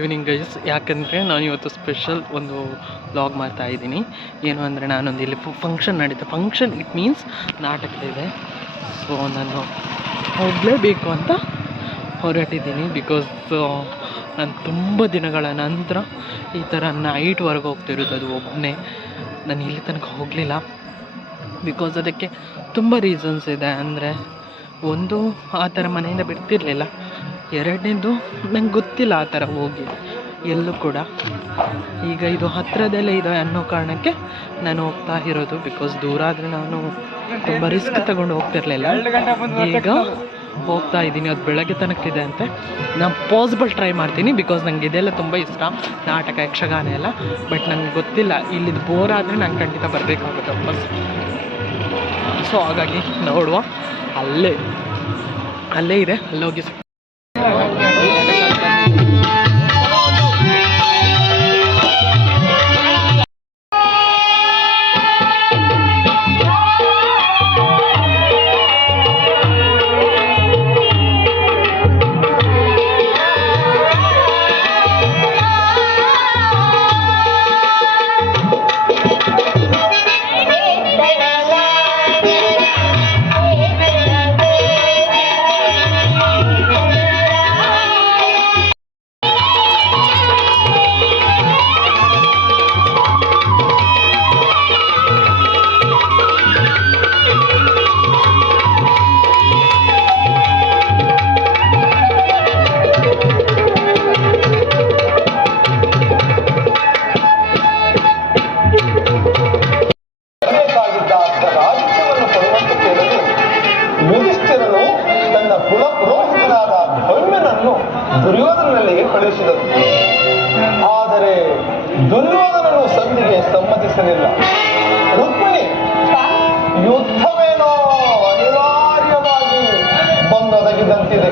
Evening guys ಯಾಕಂದರೆ ನಾನು ಇವತ್ತು ಸ್ಪೆಷಲ್ ಒಂದು ಲಾಗ್ ಮಾಡ್ತಾ ಇದ್ದೀನಿ. ಏನು ಅಂದರೆ ನಾನೊಂದು ಇಲ್ಲಿ ಫಂಕ್ಷನ್ ನಡೀತೆ. ಫಂಕ್ಷನ್ ಇಟ್ ಮೀನ್ಸ್ ನಾಟಕ ಇದೆ. ಸೊ ನಾನು ಹೋಗಲೇಬೇಕು ಅಂತ ಹೊರಟಿದ್ದೀನಿ ಬಿಕಾಸ್ ನಾನು ತುಂಬ ದಿನಗಳ ನಂತರ ಈ ಥರ ನೈಟ್ವರೆಗೆ ಹೋಗ್ತಿರೋದು. ಅದು ಒಬ್ಬನೇ ನಾನು ಇಲ್ಲಿ ತನಕ ಹೋಗಲಿಲ್ಲ. ಬಿಕಾಸ್ ಅದಕ್ಕೆ ತುಂಬ ರೀಸನ್ಸ್ ಇದೆ. ಅಂದರೆ ಒಂದು, ಆ ಥರ ಮನೆಯಿಂದ ಬಿಡ್ತಿರ್ಲಿಲ್ಲ. ಎರಡನೇದು ನಂಗೆ ಗೊತ್ತಿಲ್ಲ ಆ ಥರ ಹೋಗಿ. ಎಲ್ಲೂ ಕೂಡ. ಈಗ ಇದು ಹತ್ತಿರದಲ್ಲೇ ಇದೆ ಅನ್ನೋ ಕಾರಣಕ್ಕೆ ನಾನು ಹೋಗ್ತಾ ಇರೋದು ಬಿಕಾಸ್ ದೂರ ಆದರೆ ನಾನು ತುಂಬ ರಿಸ್ಕ್ ತಗೊಂಡು ಹೋಗ್ತಿರ್ಲಿಲ್ಲ. ಈಗ ಹೋಗ್ತಾ ಇದ್ದೀನಿ. ಅದು ಬೆಳಗ್ಗೆ ತನಕ ಇದೆ ಅಂತೆ. ನಾನು ಪಾಸಿಬಲ್ ಟ್ರೈ ಮಾಡ್ತೀನಿ ಬಿಕಾಸ್ ನನಗೆ ಇದೆಲ್ಲ ತುಂಬ ಇಷ್ಟ. ನಾಟಕ, ಯಕ್ಷಗಾನ ಎಲ್ಲ. ಬಟ್ ನನಗೆ ಗೊತ್ತಿಲ್ಲ. ಇಲ್ಲಿದ್ದು ಬೋರ್ ಆದರೆ ನಾನು ಖಂಡಿತ ಬರಬೇಕಾಗುತ್ತೆ ಬಸ್ ಸೊ ಹಾಗಾಗಿ ನೋಡುವ. ಅಲ್ಲೇ. ಅಲ್ಲೇ ಇದೆ. ಅಲ್ಲೋಗಿ Thank you. ಕುಲಕ್ರೋಧಿಗಳಾದ ಭೌಮ್ಯನನ್ನು ದುರ್ಯೋಧನಲ್ಲಿ ಕಳುಹಿಸಿದರು. ಆದರೆ ದುರ್ಯೋಧನನು ಸಂಧಿಗೆ ಸಮ್ಮತಿಸಲಿಲ್ಲ. ರುಕ್ಮಿಣಿ ಯುದ್ಧವೇನೋ ಅನಿವಾರ್ಯವಾಗಿ ಬಂದೊದಗಿದಂತಿದೆ.